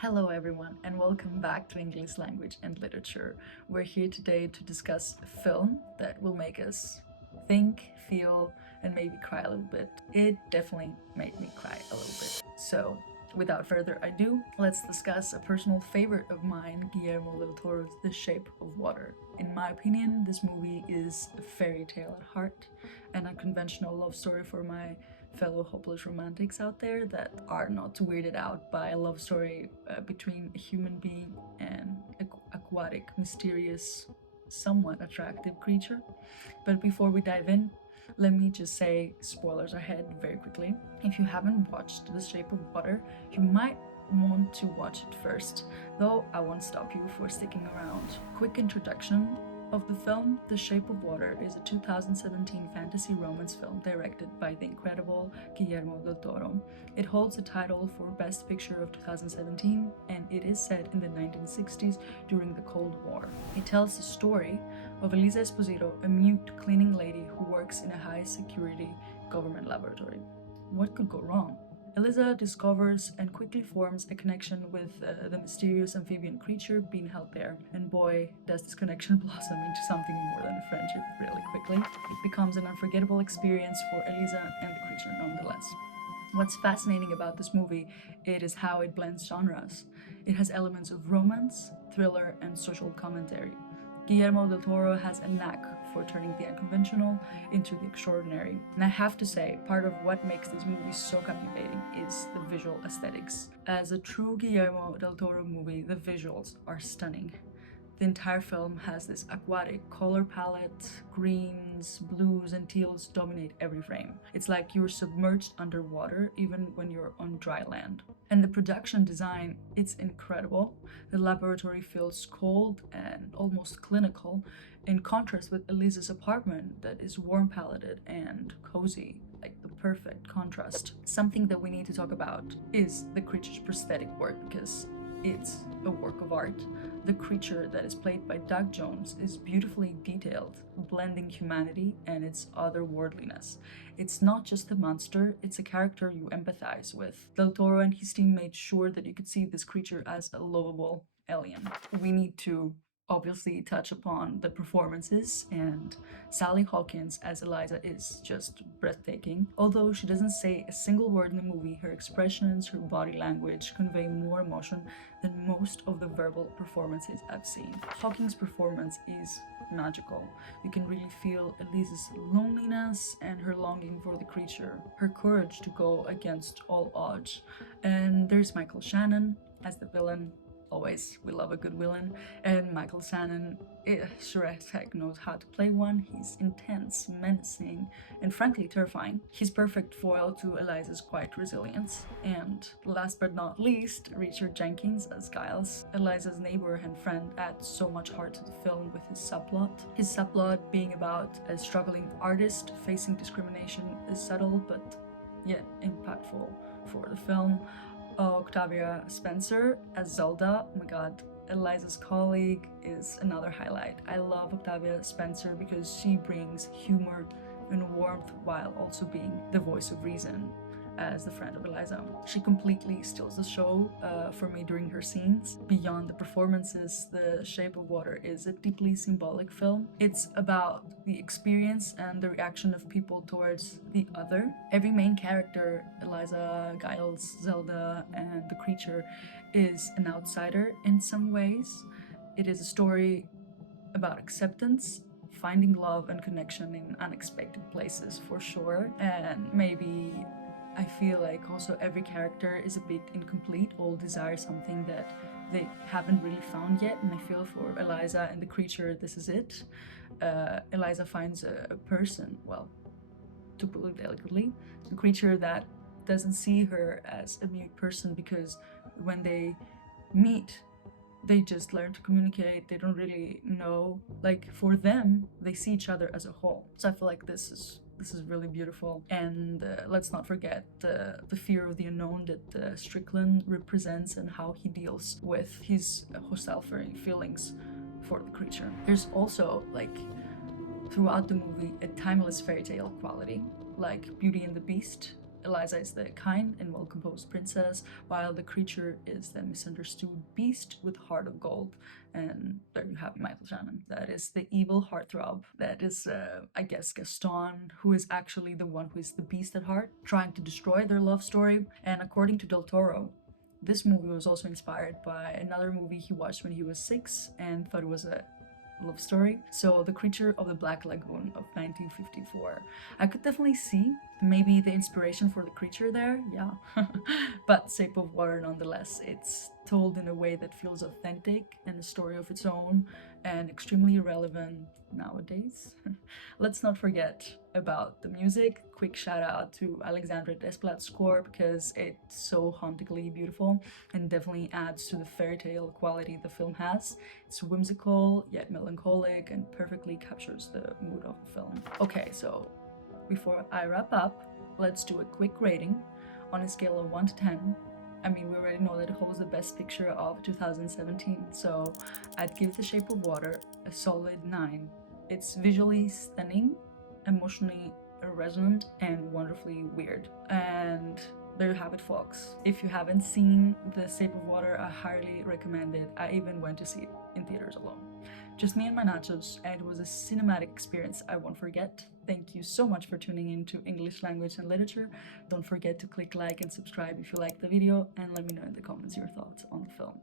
Hello everyone and welcome back to English Language and Literature. We're here today to discuss a film that will make us think, feel, and maybe cry a little bit. It definitely made me cry a little bit. So, without further ado, let's discuss a personal favorite of mine, Guillermo del Toro's The Shape of Water. In my opinion, this movie is a fairy tale at heart and a conventional love story for my fellow hopeless romantics out there that are not weirded out by a love story between a human being and an aquatic, mysterious, somewhat attractive creature. But before we dive in, let me just say spoilers ahead very quickly. If you haven't watched The Shape of Water, you might want to watch it first, though I won't stop you for sticking around. Quick introduction of the film. The Shape of Water is a 2017 fantasy romance film directed by the incredible Guillermo del Toro. It holds the title for Best Picture of 2017, and it is set in the 1960s during the Cold War. It tells the story of Elisa Esposito, a mute cleaning lady who works in a high-security government laboratory. What could go wrong? Eliza discovers and quickly forms a connection with the mysterious amphibian creature being held there, and boy, does this connection blossom into something more than a friendship really quickly. It becomes an unforgettable experience for Eliza and the creature nonetheless. What's fascinating about this movie, it is how it blends genres. It has elements of romance, thriller, and social commentary. Guillermo del Toro has a knack for turning the unconventional into the extraordinary. And I have to say, part of what makes this movie so captivating is the visual aesthetics. As a true Guillermo del Toro movie, the visuals are stunning. The entire film has this aquatic color palette. Greens, blues, and teals dominate every frame. It's like you're submerged underwater even when you're on dry land. And the production design, it's incredible. The laboratory feels cold and almost clinical, in contrast with Elisa's apartment that is warm-paleted and cozy, like the perfect contrast. Something that we need to talk about is the creature's prosthetic work, because it's a work of art. The creature that is played by Doug Jones is beautifully detailed, blending humanity and its otherworldliness. It's not just a monster, it's a character you empathize with. Del Toro and his team made sure that you could see this creature as a lovable alien. We need to obviously touch upon the performances, and Sally Hawkins as Eliza is just breathtaking. Although she doesn't say a single word in the movie, her expressions, her body language convey more emotion than most of the verbal performances I've seen. Hawkins' performance is magical. You can really feel Elisa's loneliness and her longing for the creature, her courage to go against all odds. And there's Michael Shannon as the villain. Always, we love a good villain, and Michael Shannon sure as heck knows how to play one. He's intense, menacing, and frankly terrifying. He's perfect foil to Eliza's quiet resilience. And last but not least, Richard Jenkins as Giles, Eliza's neighbor and friend, adds so much heart to the film with his subplot. His subplot being about a struggling artist facing discrimination is subtle but yet impactful for the film. Octavia Spencer as Zelda. Oh my god, Eliza's colleague is another highlight. I love Octavia Spencer because she brings humor and warmth while also being the voice of reason as the friend of Eliza. She completely steals the show for me during her scenes. Beyond the performances, The Shape of Water is a deeply symbolic film. It's about the experience and the reaction of people towards the other. Every main character, Eliza, Giles, Zelda, and the creature, is an outsider in some ways. It is a story about acceptance, finding love and connection in unexpected places for sure, and maybe I feel like also every character is a bit incomplete, all desire something that they haven't really found yet, and I feel for Eliza and the creature, this is it. Eliza finds a person, well, to put it delicately, a creature that doesn't see her as a mute person, because when they meet, they just learn to communicate. They don't really know, like for them, they see each other as a whole. So I feel like this is really beautiful. And let's not forget the fear of the unknown that Strickland represents and how he deals with his hostile feelings for the creature. There's also, like, throughout the movie, a timeless fairy tale quality, like Beauty and the Beast, Eliza is the kind and well-composed princess, while the creature is the misunderstood beast with heart of gold. And there you have Michael Shannon. That is the evil heartthrob. That is, I guess, Gaston, who is actually the one who is the beast at heart, trying to destroy their love story. And according to Del Toro, this movie was also inspired by another movie he watched when he was 6 and thought it was a love story. So, The Creature of the Black Lagoon of 1954. I could definitely see maybe the inspiration for the creature there, yeah. But Shape of Water nonetheless. It's told in a way that feels authentic and a story of its own and extremely relevant nowadays. Let's not forget about the music. Quick shout out to Alexandre Desplat's score because it's so hauntingly beautiful and definitely adds to the fairy tale quality the film has. It's whimsical yet melancholic and perfectly captures the mood of the film. Okay, so before I wrap up, let's do a quick rating on a scale of 1 to 10. I mean, we already know that it holds the best picture of 2017, so I'd give The Shape of Water a solid 9. It's visually stunning, emotionally resonant, and wonderfully weird. And there you have it, folks. If you haven't seen The Shape of Water, I highly recommend it. I even went to see it in theaters alone. Just me and my nachos, and it was a cinematic experience I won't forget. Thank you so much for tuning in to English Language and Literature. Don't forget to click like and subscribe if you liked the video, and let me know in the comments your thoughts on the film.